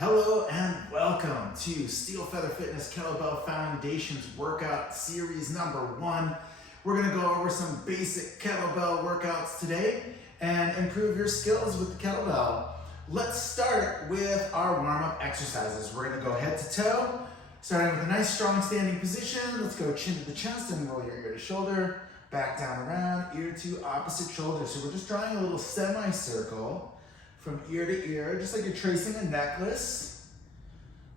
Hello and welcome to Steel Feather Fitness Kettlebell Foundations Workout Series number 1. We're going to go over some basic kettlebell workouts today and improve your skills with the kettlebell. Let's start with our warm-up exercises. We're going to go head to toe, starting with a nice strong standing position. Let's go chin to the chest and roll your ear to shoulder, back down around, ear to opposite shoulder. So we're just drawing a little semicircle from ear to ear, just like you're tracing a necklace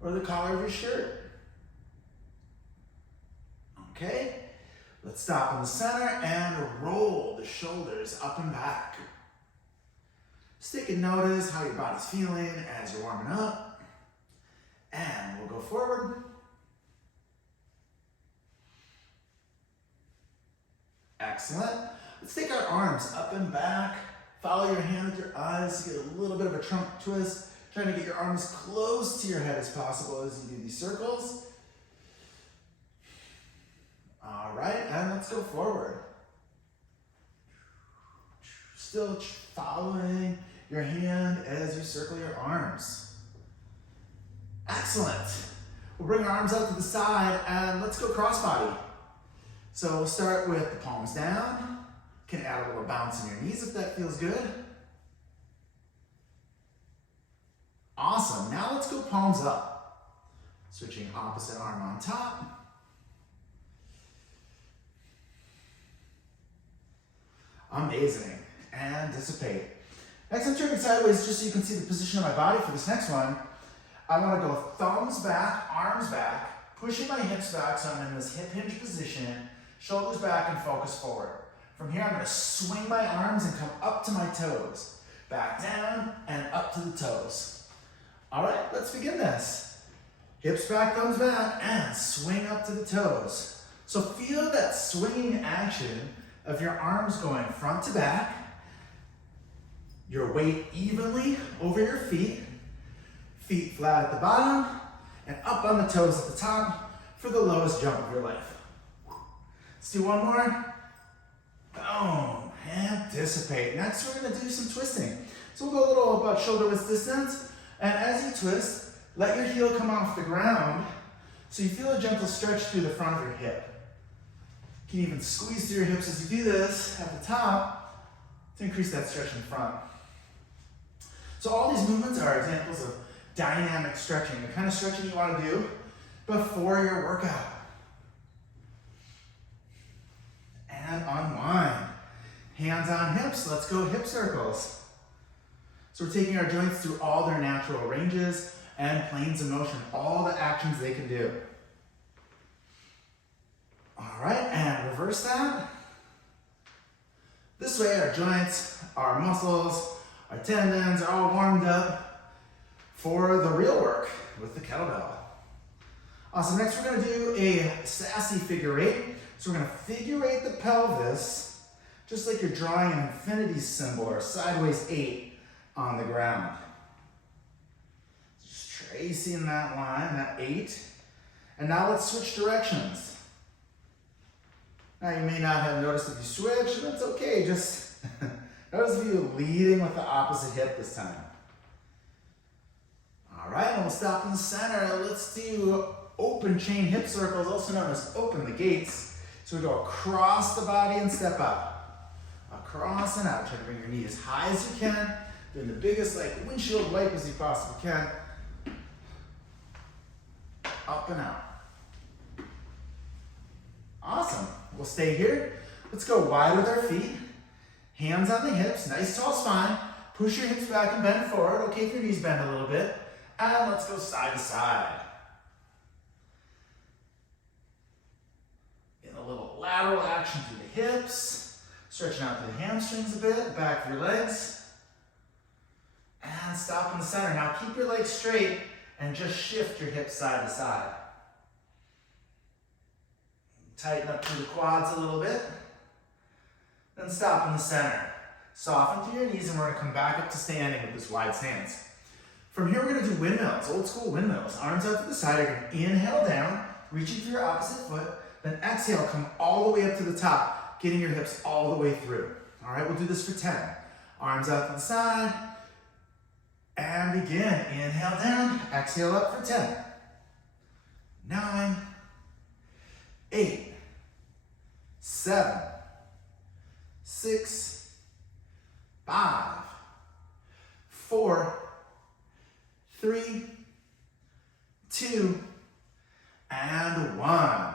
or the collar of your shirt. Okay, let's stop in the center and roll the shoulders up and back. Just take a notice how your body's feeling as you're warming up. And we'll go forward. Excellent. Let's take our arms up and back. Follow your hand with your eyes to get a little bit of a trunk twist. Trying to get your arms close to your head as possible as you do these circles. All right, and let's go forward. Still following your hand as you circle your arms. Excellent. We'll bring our arms out to the side and let's go crossbody. So we'll start with the palms down. Can add a little bounce in your knees if that feels good. Awesome. Now let's go palms up. Switching opposite arm on top. Amazing. And dissipate. Next, I'm turning sideways just so you can see the position of my body for this next one. I want to go thumbs back, arms back, pushing my hips back so I'm in this hip hinge position, shoulders back and focus forward. From here, I'm going to swing my arms and come up to my toes. Back down and up to the toes. All right, let's begin this. Hips back, thumbs back, and swing up to the toes. So feel that swinging action of your arms going front to back, your weight evenly over your feet flat at the bottom, and up on the toes at the top for the lowest jump of your life. Let's do one more. Boom, and dissipate. Next, we're gonna do some twisting. So we'll go a little about shoulder width distance, and as you twist, let your heel come off the ground so you feel a gentle stretch through the front of your hip. You can even squeeze through your hips as you do this at the top to increase that stretch in the front. So all these movements are examples of dynamic stretching, the kind of stretching you want to do before your workout. And unwind. Hands on hips, let's go hip circles. So we're taking our joints through all their natural ranges and planes of motion, all the actions they can do. All right, and reverse that. This way our joints, our muscles, our tendons are all warmed up for the real work with the kettlebell. Awesome, next we're gonna do a sassy figure eight. So we're going to figure eight the pelvis, just like you're drawing an infinity symbol or a sideways 8 on the ground. Just tracing that line, that 8. And now let's switch directions. Now you may not have noticed if you switch, and that's okay. Just notice if you're leading with the opposite hip this time. All right, and we'll stop in the center. Let's do open chain hip circles, also known as open the gates. So we go across the body and step up. Across and out. Try to bring your knee as high as you can. Doing the biggest windshield wipe as you possibly can. Up and out. Awesome. We'll stay here. Let's go wide with our feet. Hands on the hips. Nice tall spine. Push your hips back and bend forward. Okay if your knees bend a little bit. And let's go side to side. A little lateral action through the hips, stretching out through the hamstrings a bit, back of your legs, and stop in the center. Now keep your legs straight and just shift your hips side to side. Tighten up through the quads a little bit, then stop in the center. Soften through your knees and we're gonna come back up to standing with this wide stance. From here we're gonna do windmills, old school windmills. Arms out to the side, you're gonna inhale down, reaching through your opposite foot, then exhale, come all the way up to the top, getting your hips all the way through. All right, we'll do this for 10. Arms out to the side, And begin. Inhale down, exhale up for 10, 9, 8, 7, 6, 5, 4, 3, 2, and 1.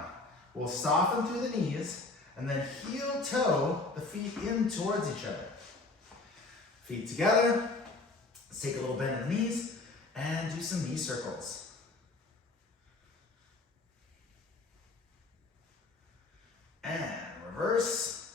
We'll soften through the knees and then heel toe the feet in towards each other. Feet together. Let's take a little bend in the knees and do some knee circles. And reverse.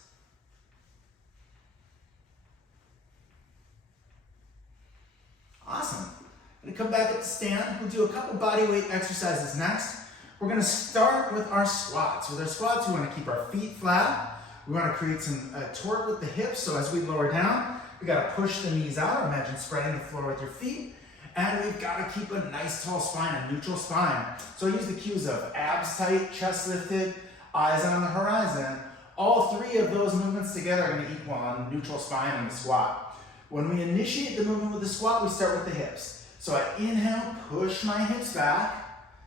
Awesome. I'm going to come back up to stand. We'll do a couple body weight exercises next. We're going to start with our squats. With our squats, we want to keep our feet flat. We want to create some torque with the hips, so as we lower down, we got to push the knees out. Imagine spreading the floor with your feet. And we've got to keep a nice tall spine, a neutral spine. So I use the cues of abs tight, chest lifted, eyes on the horizon. All three of those movements together are going to equal a neutral spine in the squat. When we initiate the movement with the squat, we start with the hips. So I inhale, push my hips back,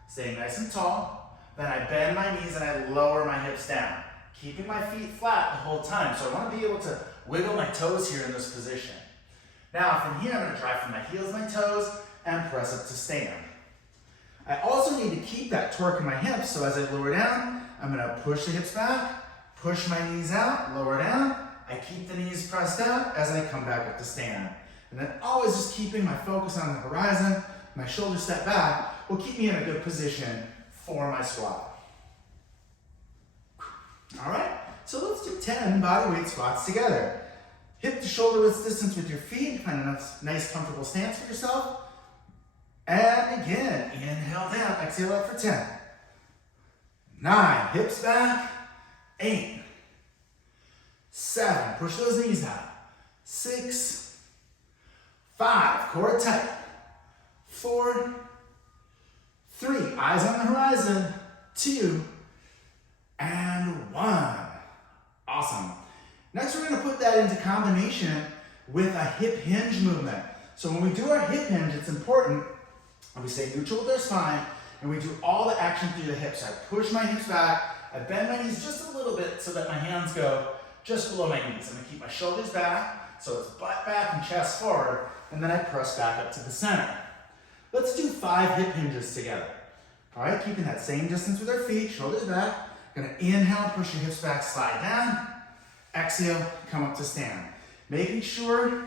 staying nice and tall. Then I bend my knees and I lower my hips down, keeping my feet flat the whole time. So I want to be able to wiggle my toes here in this position. Now from here, I'm going to drive from my heels, my toes, and press up to stand. I also need to keep that torque in my hips, so as I lower down, I'm going to push the hips back, push my knees out, lower down. I keep the knees pressed out as I come back up to stand. And then always just keeping my focus on the horizon, my shoulders step back, will keep me in a good position for my squat. All right, so let's do 10 body weight squats together. Hip to shoulder width distance with your feet, find a nice comfortable stance for yourself. And again, inhale down, exhale up for 10, 9, hips back, 8, 7, push those knees out, 6, 5, core tight, 4, 3, eyes on the horizon, 2, and 1. Awesome. Next, we're going to put that into combination with a hip hinge movement. So when we do our hip hinge, it's important when we stay neutral with our spine and we do all the action through the hips. I push my hips back, I bend my knees just a little bit so that my hands go just below my knees. I'm going to keep my shoulders back, so it's butt back and chest forward, and then I press back up to the center. Let's do 5 hip hinges together. All right, keeping that same distance with our feet, shoulders back. Gonna inhale, push your hips back, slide down. Exhale, come up to stand. Making sure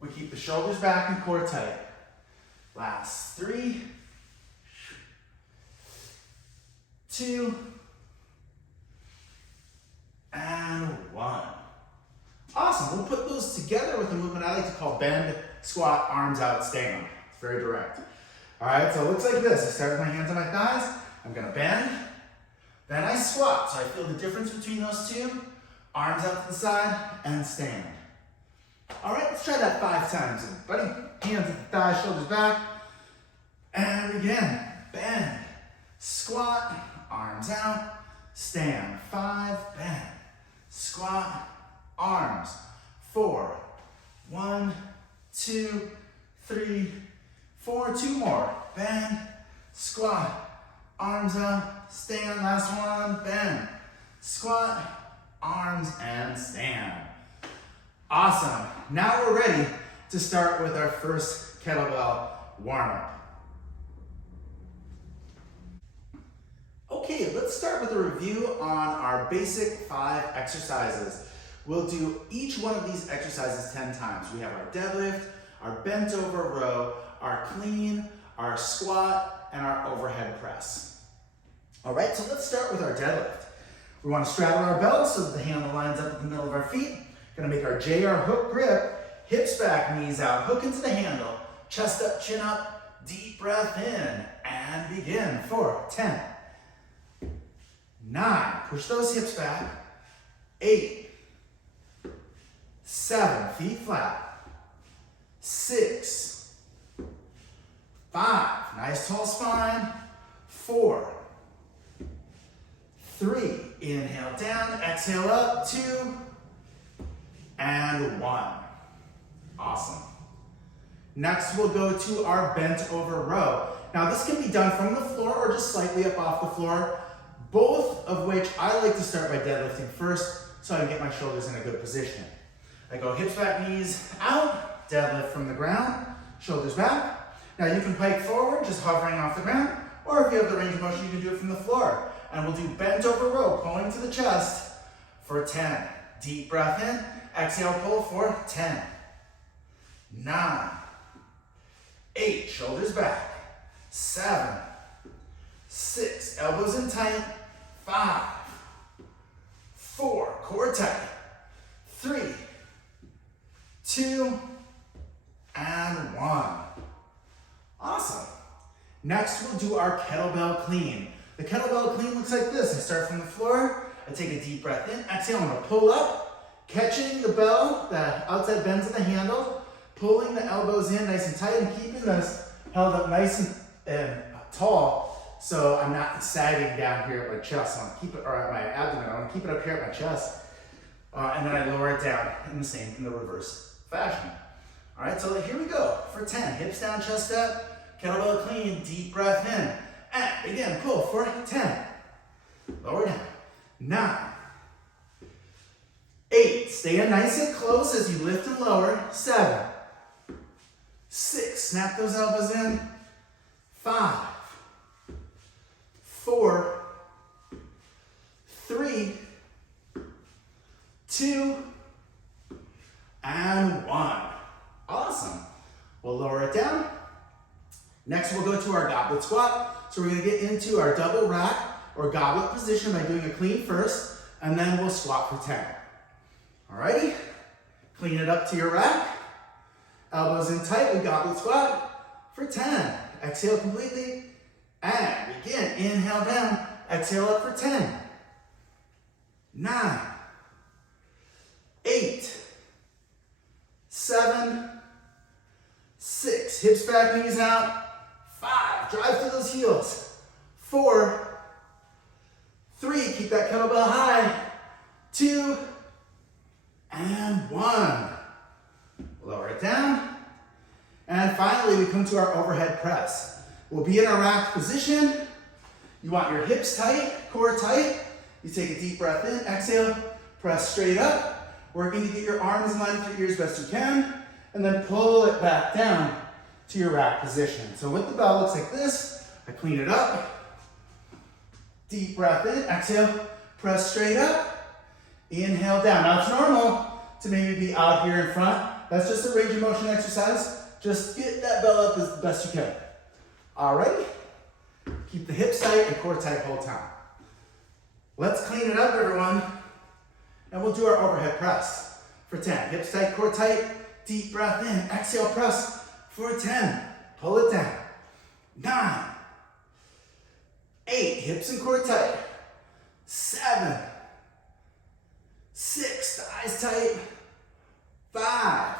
we keep the shoulders back and core tight. Last 3, 2, and 1. Awesome, we'll put those together with a movement I like to call bend, squat, arms out, stand. It's very direct. All right, so it looks like this. I start with my hands on my thighs. I'm gonna bend, then I squat. So I feel the difference between those two. Arms out to the side and stand. All right, let's try that 5 times. Everybody, hands at the thighs, shoulders back. And again, bend, squat, arms out, stand. 5, bend, squat, arms. 4, 1, 2, 3, 4, 2 more. Bend, squat, arms out, stand. Last one, bend, squat, arms, and stand. Awesome. Now we're ready to start with our first kettlebell warm-up. Okay, let's start with a review on our basic 5 exercises. We'll do each one of these exercises 10 times. We have our deadlift, our bent over row, our clean, our squat, and our overhead press. All right, so let's start with our deadlift. We want to straddle our belt so that the handle lines up at the middle of our feet. Gonna make our JR hook grip, hips back, knees out, hook into the handle, chest up, chin up, deep breath in, and begin for 10, 9, push those hips back, 8, 7, feet flat, 6, 5, nice tall spine, 4, 3, inhale down, exhale up, 2, and 1. Awesome. Next, we'll go to our bent over row. Now this can be done from the floor or just slightly up off the floor, both of which I like to start by deadlifting first so I can get my shoulders in a good position. I go hips back, knees out, deadlift from the ground, shoulders back. Now you can pike forward, just hovering off the ground, or if you have the range of motion, you can do it from the floor. And we'll do bent over row, pulling to the chest for 10. Deep breath in, exhale, pull for 10, 9, 8, shoulders back, 7, 6, elbows in tight, 5, 4, core tight, 3, 2, and 1. Awesome. Next, we'll do our kettlebell clean. The kettlebell clean looks like this. I start from the floor, I take a deep breath in, exhale, I'm gonna pull up, catching the bell, the outside bends of the handle, pulling the elbows in nice and tight and keeping this held up nice and tall so I'm not sagging down here at my chest. I want to keep it, or at my abdomen, I want to keep it up here at my chest. And then I lower it down in the reverse fashion. All right, so here we go for 10. Hips down, chest up, kettlebell clean, deep breath in. And again, pull for 10. Lower down. 9, 8, stay in nice and close as you lift and lower. 7, 6, snap those elbows in. 5, 4, 3, 2, and 1. Awesome. We'll lower it down. Next, we'll go to our goblet squat. So we're going to get into our double rack or goblet position by doing a clean first, and then we'll squat for 10. Alrighty, clean it up to your rack. Elbows in tight, we goblet squat for 10. Exhale completely, and begin. Inhale down, exhale up for 10. 9, 8, 7, 6, hips back, knees out. 5, drive to those heels. 4, 3, keep that kettlebell high. 2, and 1. Lower it down. And finally, we come to our overhead press. We'll be in our rack position. You want your hips tight, core tight. You take a deep breath in, exhale, press straight up, working to get your arms in line with your ears best you can, and then pull it back down to your rack position. So with the bell, it looks like this. I clean it up. Deep breath in, exhale, press straight up. Inhale down. Now it's normal to maybe be out here in front. That's just a range of motion exercise. Just get that bell up as best you can. Alrighty. Keep the hips tight and core tight whole time. Let's clean it up, everyone. And we'll do our overhead press for 10. Hips tight, core tight. Deep breath in. Exhale, press for 10. Pull it down. 9, 8, hips and core tight. 7, 6, thighs tight. 5,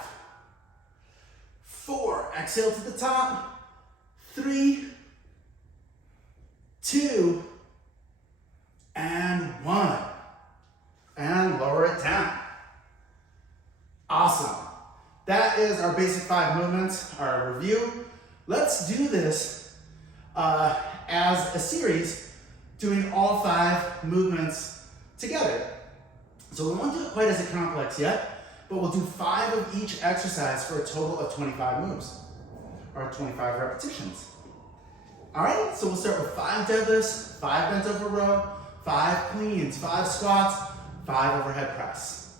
4, exhale to the top. 3, 2, and 1. And lower it down. Awesome. That is our basic 5 movements, our review. Let's do this as a series, doing all 5 movements together. So we won't do it quite as a complex yet, but we'll do 5 of each exercise for a total of 25 moves, or 25 repetitions. All right, so we'll start with 5 deadlifts, 5 bent over row, 5 cleans, 5 squats, 5 overhead press.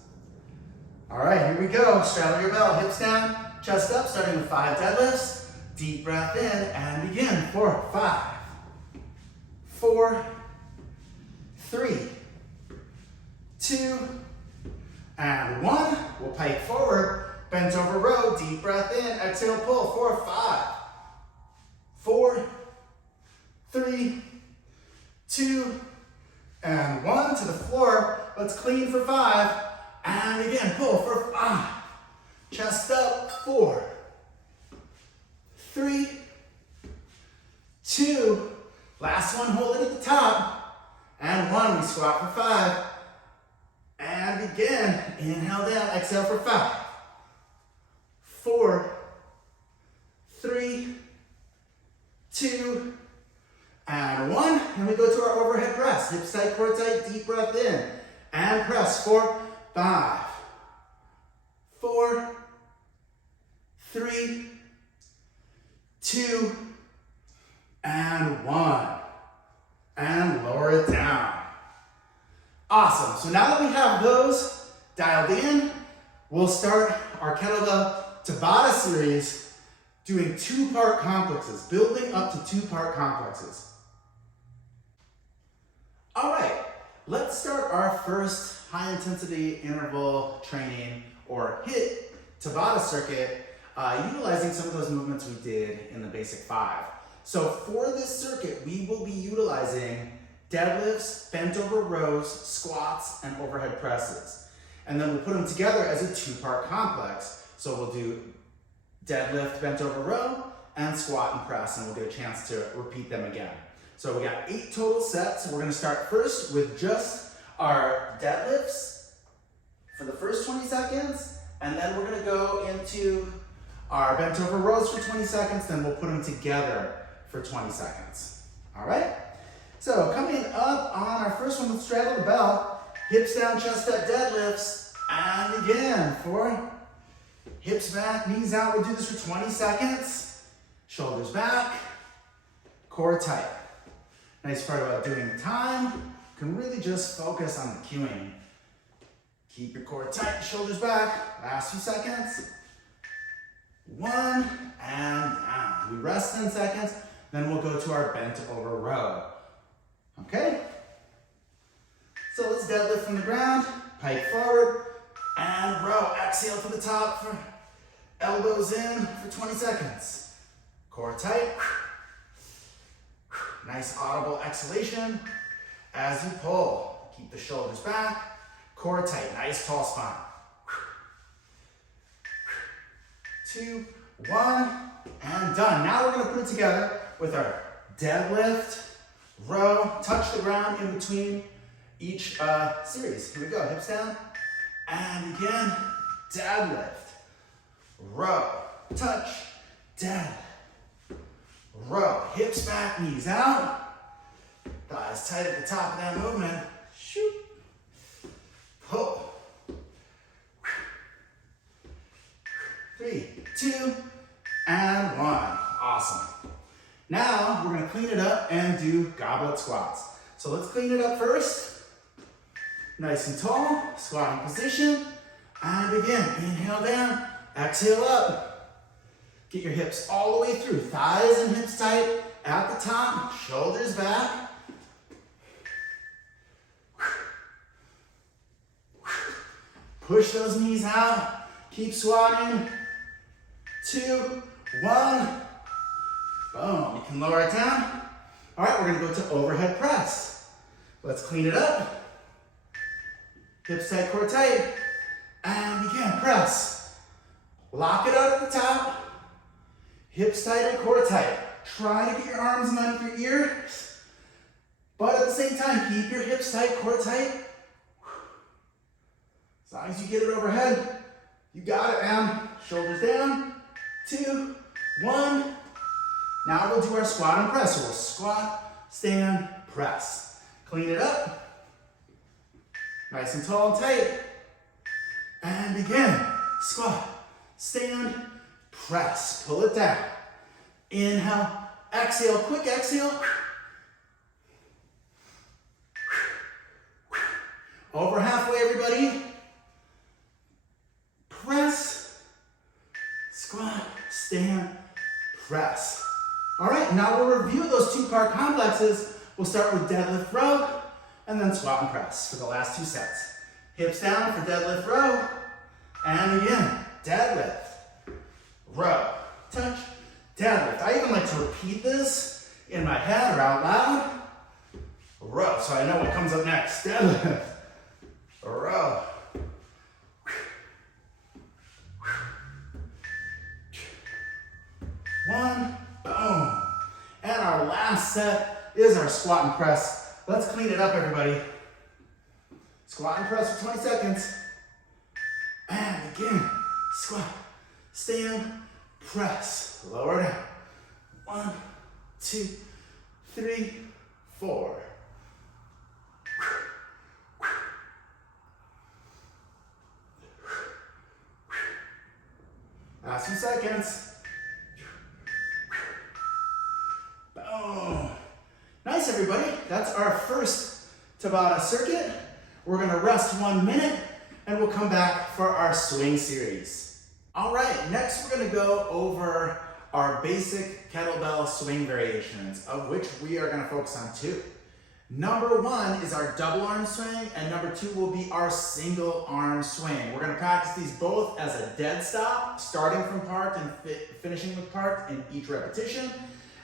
All right, here we go. Straddle your bell, hips down, chest up, starting with 5 deadlifts. Deep breath in and begin for 5, 4, 3, 2, and 1. We'll pike forward, bent over row, deep breath in, exhale, pull for 5, 4, 3, 2, and 1 to the floor. Let's clean for 5, and again, pull for 5. Chest up, 4, 3, 2, last one, hold it at the top, and 1, we squat for 5, and begin. Inhale down, exhale for 5, 4, 3, 2, and 1. And we go to our overhead press. Hips tight, core tight, deep breath in. And press for 5, 4, 3, 2, and 1. And lower it down. Awesome. So now that we have those dialed in, we'll start our kettlebell Tabata series doing 2-part complexes, building up to 2-part complexes. All right, let's start our first high intensity interval training or HIIT Tabata circuit utilizing some of those movements we did in the basic 5. So for this circuit, we will be utilizing deadlifts, bent over rows, squats, and overhead presses. And then we'll put them together as a 2-part complex. So we'll do deadlift, bent over row, and squat and press, and we'll get a chance to repeat them again. So we got 8 total sets. We're gonna start first with just our deadlifts for the first 20 seconds, and then we're gonna go into our bent over rows for 20 seconds, then we'll put them together for 20 seconds. All right? So coming up on our first one, let's straddle the bell, hips down, chest up, deadlifts, and again for hips back, knees out. We'll do this for 20 seconds. Shoulders back, core tight. Nice part about doing the time, you can really just focus on the cueing. Keep your core tight, shoulders back. Last few seconds. 1 and down. We rest 10 seconds, then we'll go to our bent over row. Okay? So let's deadlift from the ground, pike forward, and row. Exhale to the top for elbows in for 20 seconds. Core tight. Nice audible exhalation as you pull. Keep the shoulders back, core tight, nice tall spine. 2, 1, and done. Now we're gonna put it together with our deadlift, row, touch the ground in between each series. Here we go, hips down, and again, deadlift, row, touch, deadlift, row, hips back, knees out, thighs tight at the top of that movement, shoot, pull. 3, 2, and 1. Awesome. Now we're gonna clean it up and do goblet squats. So let's clean it up first. Nice and tall, squatting position. And again, inhale down, exhale up. Get your hips all the way through. Thighs and hips tight at the top, shoulders back. Push those knees out, keep squatting. 2, 1, boom. You can lower it down. All right, we're gonna go to overhead press. Let's clean it up. Hips tight, core tight, and again, press. Lock it out at the top. Hips tight and core tight. Try to get your arms in under your ears, but at the same time, keep your hips tight, core tight. As long as you get it overhead, you got it, man. Shoulders down. 2, 1. Now we'll do our squat and press. So we'll squat, stand, press. Clean it up. Nice and tall and tight. And again, squat, stand, press. Pull it down. Inhale, exhale, quick exhale. Over halfway, everybody. Press, squat, stand, press. All right, now we'll review those 2-part complexes. We'll start with deadlift row, and then squat and press for the last 2 sets. Hips down for deadlift row, and again, deadlift, row, touch, deadlift. I even like to repeat this in my head or out loud. Row, so I know what comes up next. Deadlift, row. 1, boom. And our last set is our squat and press. Let's clean it up, everybody. Squat and press for 20 seconds. And again, squat, stand, press, lower down. 1, 2, 3, 4. Last few seconds. Boom. Nice, everybody. That's our first Tabata circuit. We're gonna rest 1 minute and we'll come back for our swing series. All right, next we're gonna go over our basic kettlebell swing variations, of which we are gonna focus on 2. Number 1 is our double arm swing, and number 2 will be our single arm swing. We're gonna practice these both as a dead stop, starting from parked and finishing with parked in each repetition,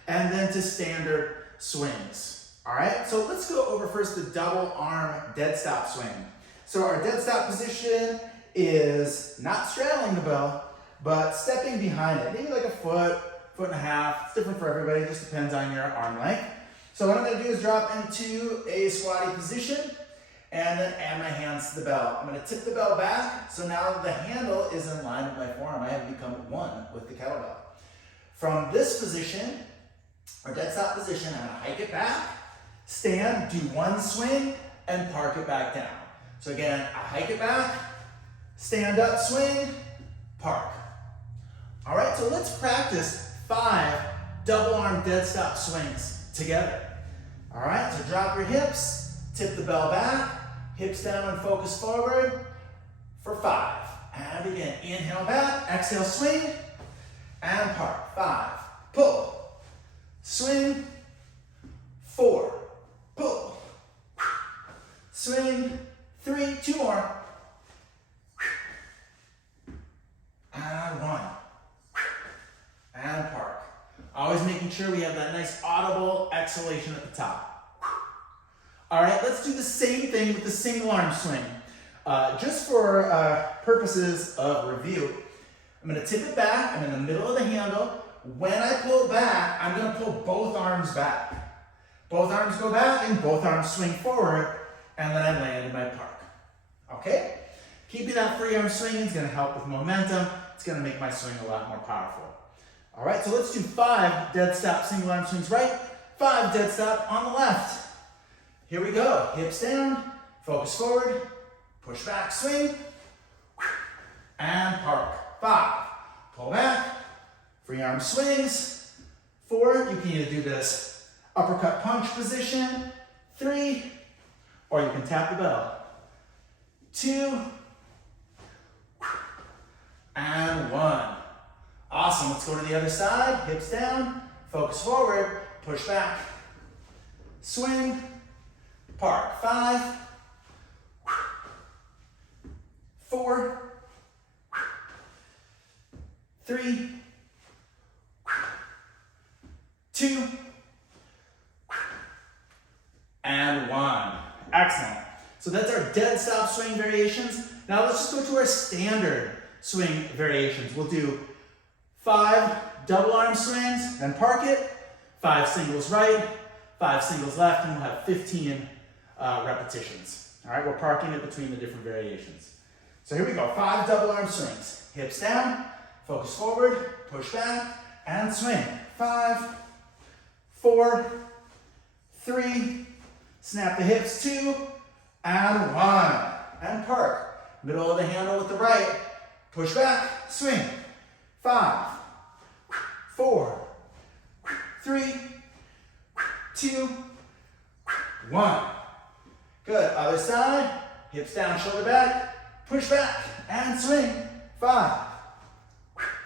and then to standard swings. All right, so let's go over first the double arm dead stop swing. So our dead stop position is not straddling the bell, but stepping behind it, maybe like a foot, foot and a half. It's different for everybody, it just depends on your arm length. So what I'm gonna do is drop into a squatty position and then add my hands to the bell. I'm gonna tip the bell back, so now the handle is in line with my forearm. I have become one with the kettlebell. From this position, or dead stop position, I'm gonna hike it back, stand, do 1 swing, and park it back down. So again, I hike it back, stand up, swing, park. All right, so let's practice 5 double arm dead stop swings together. All right, so drop your hips, tip the bell back, hips down and focus forward for 5. And again, inhale back, exhale, swing, and park. 5, pull, swing, 4, pull, swing, 3, 2 more, and 1, and park. Always making sure we have that nice audible exhalation at the top. All right, let's do the same thing with the single arm swing. Just for purposes of review, I'm gonna tip it back, I'm in the middle of the handle. When I pull back, I'm gonna pull both arms back. Both arms go back and both arms swing forward, and then I land in my park. Okay? Keeping that free arm swing is gonna help with momentum. It's gonna make my swing a lot more powerful. All right, so let's do 5 dead stop single arm swings right, 5 dead stop on the left. Here we go, hips down, focus forward, push back, swing, and park. 5, pull back, free arm swings. 4, you can either do this uppercut punch position. 3, or you can tap the bell. 2, and 1. Awesome, let's go to the other side, hips down, focus forward, push back, swing, park. 5, 4, 3, 2, and 1. Excellent. So that's our dead stop swing variations. Now let's just go to our standard swing variations. We'll do 5 double arm swings, then park it, 5 singles right, 5 singles left, and we'll have 15 repetitions. All right, we're parking it between the different variations. So here we go, 5 double arm swings. Hips down, focus forward, push back, and swing. 5, 4, 3, snap the hips, 2, and 1. And park. Middle of the handle with the right, push back, swing. 5, 4, 3, 2, 1. Good. Other side. Hips down, shoulder back, push back, and swing. 5,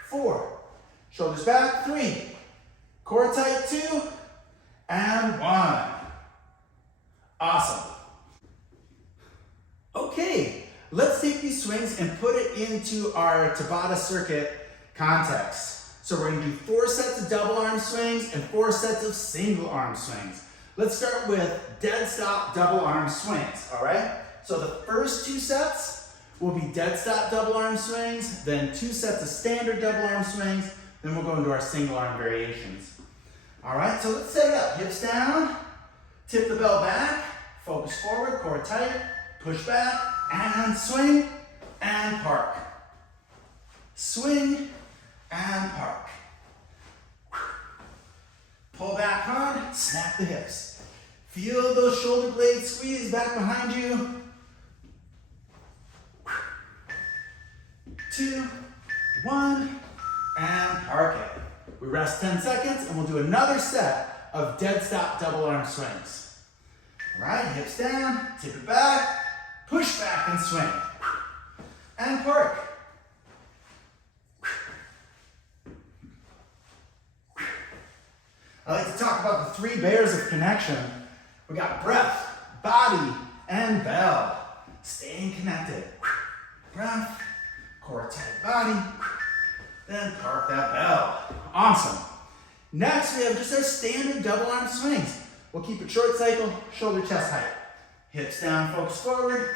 4, shoulders back, 3, core tight, 2, and 1. Awesome. Okay, let's take these swings and put it into our Tabata circuit context. So we're gonna do 4 sets of double arm swings and 4 sets of single arm swings. Let's start with dead stop double arm swings, all right? So the first 2 sets will be dead stop double arm swings, then 2 sets of standard double arm swings, then we'll go into our single arm variations. All right, so let's set it up. Hips down, tip the bell back, focus forward, core tight, push back, and swing, and park. Swing, and park. Pull back hard, snap the hips. Feel those shoulder blades squeeze back behind you. 2, 1, and park it. We rest 10 seconds and we'll do another set of dead stop double arm swings. All right, hips down, tip it back, push back and swing. And park. I like to talk about the 3 bears of connection. We got breath, body, and bell. Staying connected. Breath, core tight body, then park that bell. Awesome. Next, we have just our standard double arm swings. We'll keep it short cycle, shoulder chest height. Hips down, focus forward,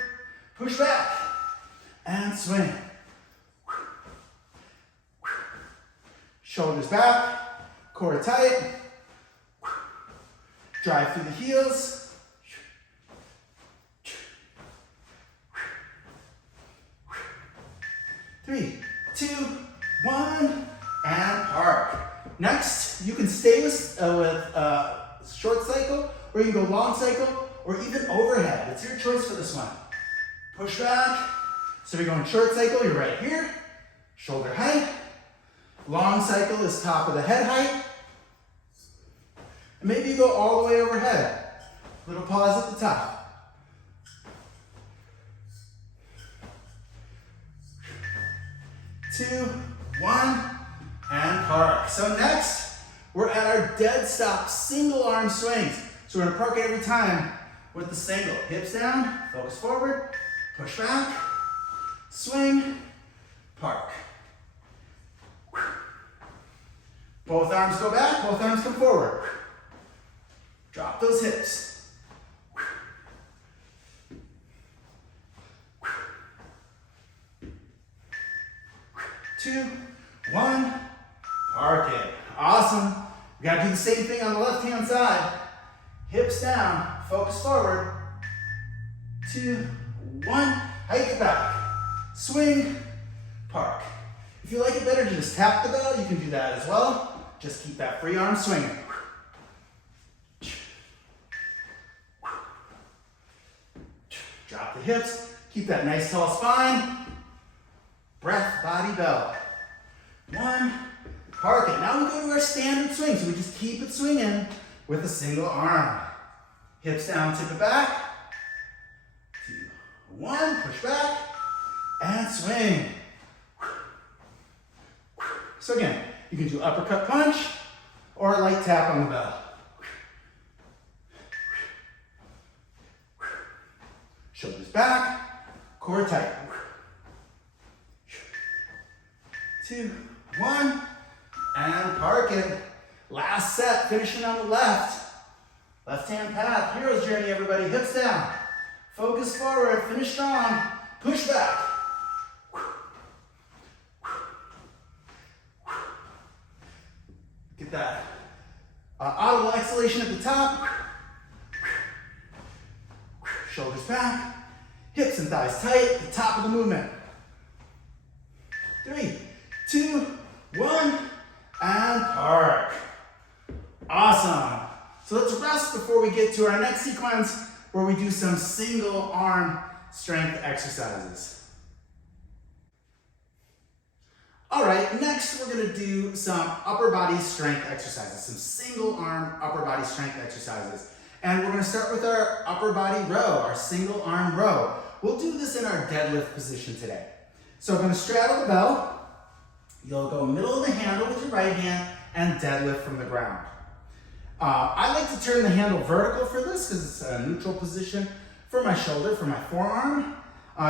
push back, and swing. Shoulders back, core tight. Drive through the heels. 3, 2, 1, and park. Next, you can stay with short cycle, or you can go long cycle, or even overhead. It's your choice for this one. Push back. So we're going short cycle, you're right here. Shoulder height. Long cycle is top of the head height. And maybe you go all the way overhead. Little pause at the top. 2, 1, and park. So next, we're at our dead stop single arm swings. So we're gonna park it every time with the single. Hips down, focus forward, push back, swing, park. Both arms go back, both arms come forward. Drop those hips. 2, 1, park it. Awesome. We gotta do the same thing on the left-hand side. Hips down, focus forward. 2, 1, hike it back. Swing, park. If you like it better to just tap the bell, you can do that as well. Just keep that free arm swinging. Drop the hips, keep that nice tall spine. Breath, body, bell. 1, park it. Now we go to our standard swing, so we just keep it swinging with a single arm. Hips down, tip it back. 2, 1, push back, and swing. So again, you can do uppercut punch or a light tap on the bell. Shoulders back, core tight. 2, 1, and park it. Last set, finishing on the left. Left-hand path, hero's journey, everybody. Hips down, focus forward, finish strong, push back. Get that audible exhalation at the top. Shoulders back, hips and thighs tight at the top of the movement. 3, 2, 1, and park. Awesome. So let's rest before we get to our next sequence where we do some single arm strength exercises. All right, next we're gonna do some upper body strength exercises, some single arm upper body strength exercises. And we're gonna start with our upper body row, our single arm row. We'll do this in our deadlift position today. So I'm gonna straddle the bell. You'll go middle of the handle with your right hand and deadlift from the ground. I like to turn the handle vertical for this because it's a neutral position for my shoulder, for my forearm.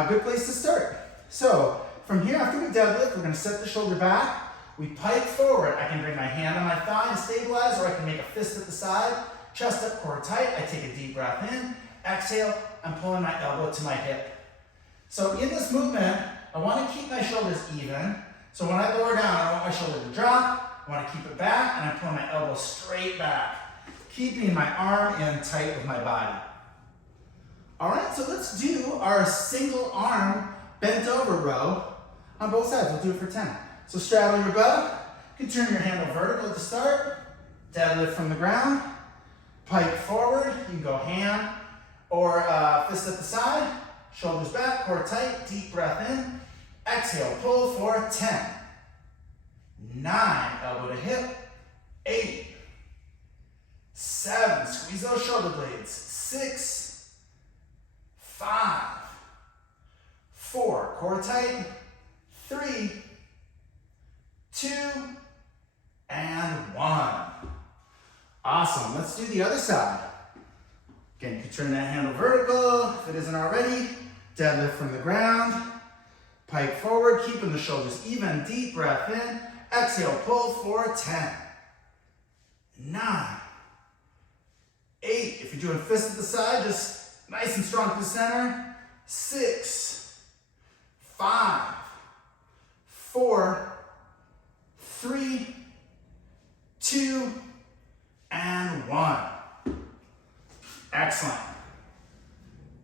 Good place to start. So from here, after we deadlift, we're gonna set the shoulder back. We pike forward. I can bring my hand on my thigh and stabilize, or I can make a fist at the side. Chest up, core tight. I take a deep breath in. Exhale, I'm pulling my elbow to my hip. So in this movement, I want to keep my shoulders even. So when I lower down, I want my shoulder to drop. I want to keep it back, and I'm pulling my elbow straight back, keeping my arm in tight with my body. All right, so let's do our single arm bent over row on both sides. We'll do it for 10. So straddle your belt. You can turn your handle vertical to start. Deadlift from the ground. Pike forward. You can go hand or fist at the side. Shoulders back, core tight. Deep breath in. Exhale, pull for 10. 9, elbow to hip. 8, 7, squeeze those shoulder blades. 6, 5, 4, core tight. 3, 2, and 1. Awesome. Let's do the other side. Again, you can turn that handle vertical if it isn't already. Deadlift from the ground. Pike forward, keeping the shoulders even. Deep breath in. Exhale, pull for 10. 9, 8. If you're doing fist at the side, just nice and strong to the center. 6, 5, 4, 3, 2, and 1. Excellent.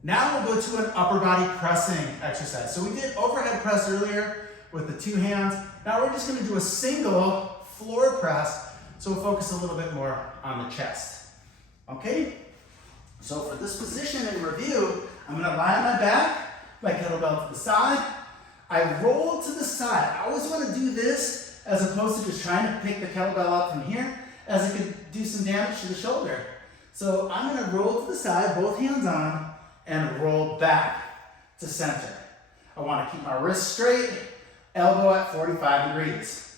Now we'll go to an upper body pressing exercise. So we did overhead press earlier with the 2 hands. Now we're just going to do a single floor press, so we'll focus a little bit more on the chest. Okay? So for this position in review, I'm going to lie on my back, my kettlebell to the side. I roll to the side. I always want to do this as opposed to just trying to pick the kettlebell up from here, as it could do some damage to the shoulder. So I'm going to roll to the side, both hands on, and roll back to center. I want to keep my wrist straight, elbow at 45 degrees.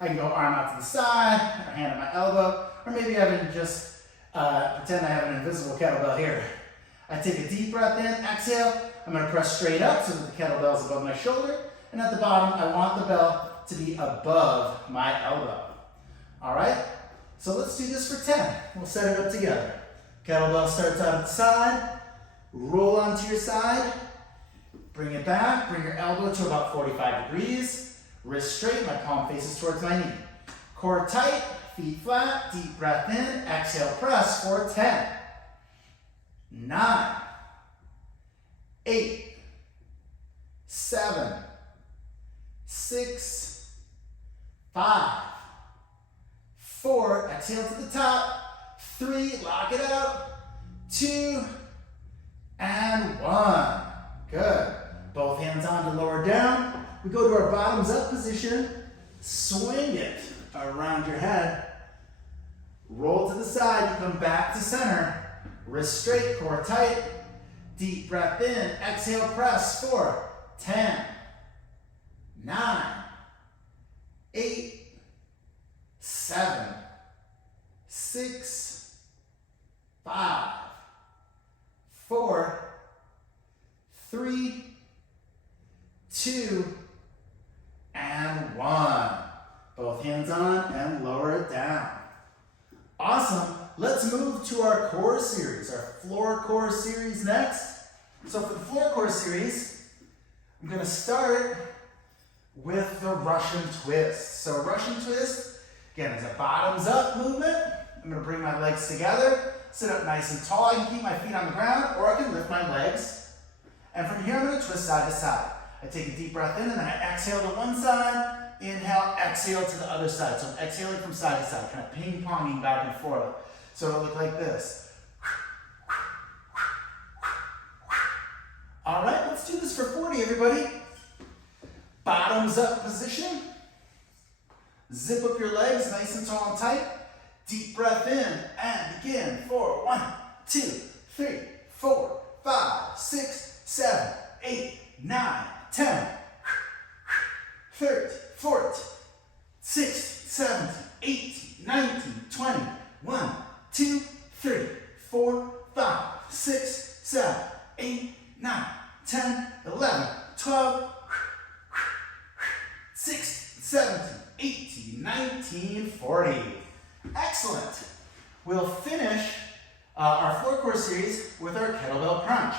I can go arm out to the side, or hand at my elbow, or maybe I can just pretend I have an invisible kettlebell here. I take a deep breath in, exhale. I'm going to press straight up so that the kettlebell is above my shoulder, and at the bottom, I want the bell to be above my elbow. All right? So let's do this for 10. We'll set it up together. Kettlebell starts out at the side. Roll onto your side. Bring it back. Bring your elbow to about 45 degrees. Wrist straight. My palm faces towards my knee. Core tight. Feet flat. Deep breath in. Exhale, press for 10. 9, 8, 7, 6, 5, 4, exhale to the top, 3, lock it out, 2, and 1. Good. Both hands on to lower down. We go to our bottoms up position, swing it around your head, roll to the side, you come back to center, wrist straight, core tight, deep breath in, exhale, press for 10, 9, 8, 7, 6, 5, 4, 3, 2, and 1. Both hands on and lower it down. Awesome. Let's move to our core series, our floor core series next. So for the floor core series, I'm going to start with the Russian twist. So Russian twist, again, is a bottoms up movement. I'm going to bring my legs together, sit up nice and tall. I can keep my feet on the ground, or I can lift my legs. And from here, I'm going to twist side to side. I take a deep breath in, and then I exhale to one side, inhale, exhale to the other side. So I'm exhaling from side to side, kind of ping-ponging back and forth. So it'll look like this. All right, let's do this for 40, everybody. Bottoms up position. Zip up your legs nice and tall and tight. Deep breath in and begin for 1, 2, 3, 4, 5, 6, 7, 8, 9, 10, 13, 14, 16, 17, 18, 19, 20, 1, 2, 3, 4, 5, 6, 7, 8, 9, 10, 11, 12, 16, 17, 18, 19, 40. Excellent. We'll finish our floor core series with our kettlebell crunch.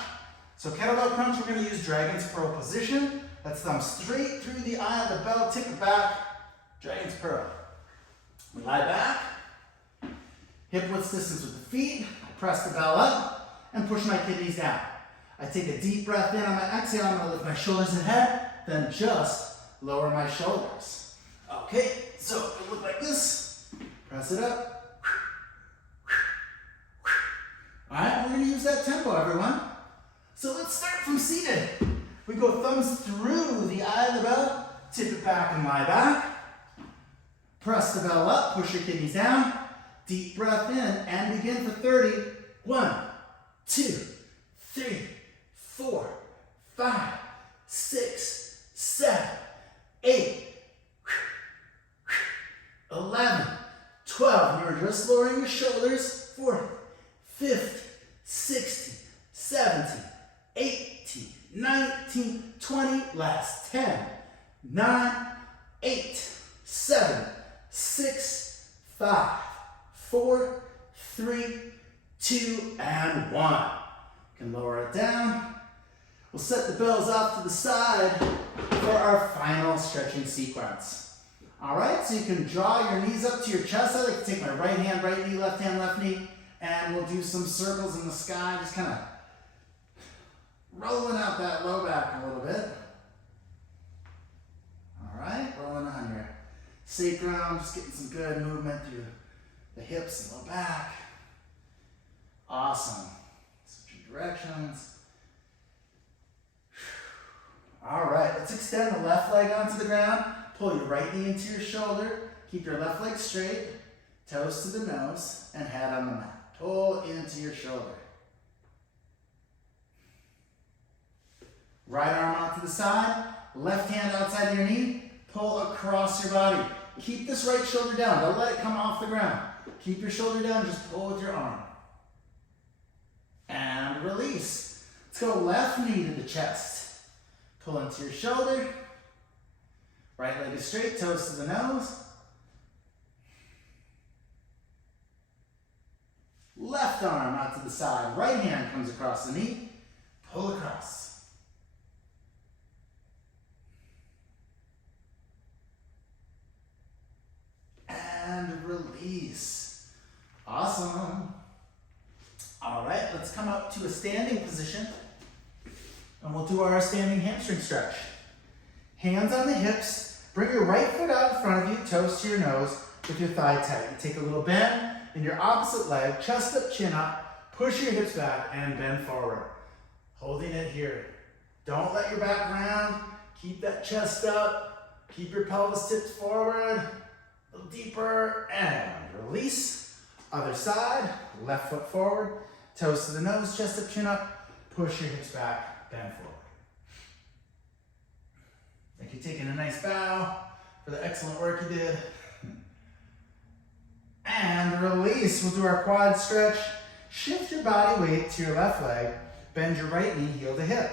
So kettlebell crunch, we're going to use Dragon's Pearl position. That's thumb straight through the eye of the bell, tip it back, Dragon's Pearl. We lie back, hip width distance with the feet. I press the bell up and push my kidneys down. I take a deep breath in on my exhale. I'm going to lift my shoulders and head, then just lower my shoulders. Okay, so it look like this. Press it up. All right, we're gonna use that tempo, everyone. So let's start from seated. We go thumbs through the eye of the bell, tip it back and lie back. Press the bell up, push your kidneys down. Deep breath in and begin for 30. 1, 2, 3, 4, 5, 6, 7, 8, 11, 12. You're just lowering your shoulders. 40, 50, 60, 70, 18, 19, 20. Last 10, 9, 8, 7, 6, 5, 4, 3, 2, and 1. You can lower it down. We'll set the bells off to the side for our final stretching sequence. All right, so you can draw your knees up to your chest. I like to take my right hand, right knee, left knee, and we'll do some circles in the sky, just kind of rolling out that low back a little bit. All right, rolling on your sacrum, just getting some good movement through the hips and low back. Awesome. Switching directions. All right, let's extend the left leg onto the ground. Pull your right knee into your shoulder. Keep your left leg straight, toes to the nose, and head on the mat. Pull into your shoulder. Right arm out to the side, left hand outside your knee, pull across your body. Keep this right shoulder down, don't let it come off the ground. Keep your shoulder down, just pull with your arm. And release. Let's go left knee to the chest. Pull into your shoulder. Right leg is straight, toes to the nose. Left arm out to the side, right hand comes across the knee. Pull across. And release. Awesome. All right, let's come up to a standing position and we'll do our standing hamstring stretch. Hands on the hips, bring your right foot out in front of you, toes to your nose with your thigh tight. You take a little bend in your opposite leg, chest up, chin up, push your hips back and bend forward. Holding it here. Don't let your back round, keep that chest up, keep your pelvis tipped forward, a little deeper, and release. Other side, left foot forward, toes to the nose, chest up, chin up, push your hips back, bend forward. Thank you, taking a nice bow for the excellent work you did. And release, we'll do our quad stretch. Shift your body weight to your left leg, bend your right knee, heel to hip.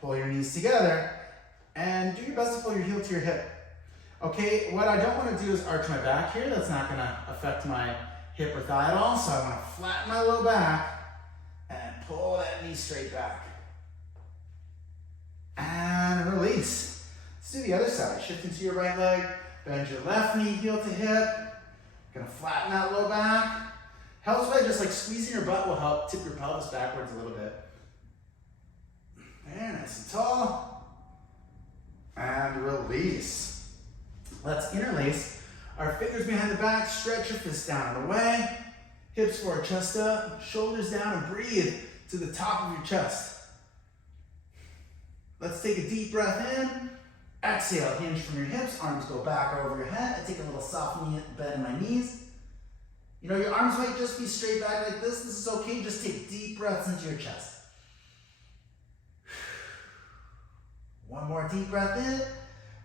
Pull your knees together, and do your best to pull your heel to your hip. Okay, what I don't want to do is arch my back here. That's not going to affect my hip or thigh at all, so I want to flatten my low back and pull that knee straight back. And release. Let's do the other side. Shift into your right leg, bend your left knee, heel to hip. Gonna flatten that low back. Helps by just like squeezing your butt will help tip your pelvis backwards a little bit. Very nice and tall. And release. Let's interlace our fingers behind the back, stretch your fists down and away. Hips forward, chest up, shoulders down, and breathe to the top of your chest. Let's take a deep breath in. Exhale, hinge from your hips, arms go back over your head. I take a little soft knee bend in my knees. You know, your arms might just be straight back like this. This is okay, just take deep breaths into your chest. One more deep breath in.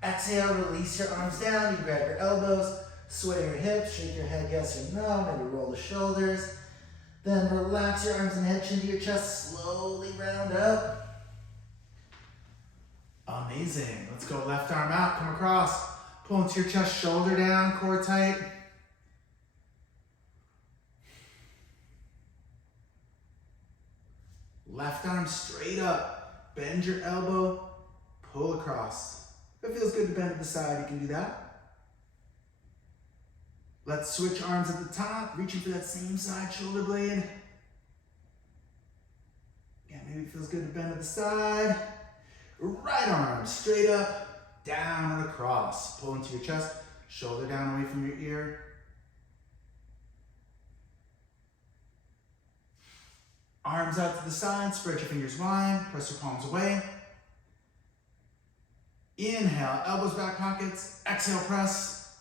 Exhale, release your arms down. You grab your elbows, sway your hips, shake your head yes or no, maybe roll the shoulders. Then relax your arms and head, chin to your chest, slowly round up. Amazing. Let's go left arm out, come across. Pull into your chest, shoulder down, core tight. Left arm straight up. Bend your elbow, pull across. If it feels good to bend to the side, you can do that. Let's switch arms at the top, reaching for that same side shoulder blade. Again, maybe it feels good to bend to the side. Right arm straight up, down and across. Pull into your chest, Shoulder down away from your ear. Arms out to the side, spread your fingers wide, press your palms away. Inhale, elbows back pockets, exhale, press.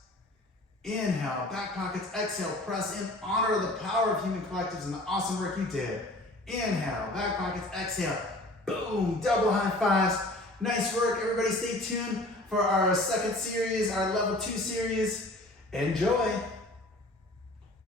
Inhale, back pockets, exhale, press in honor of the power of human collectives and the awesome work you did. Inhale, back pockets, exhale, boom, double high fives. Nice work, everybody stay tuned for our second series, our level 2 series. Enjoy.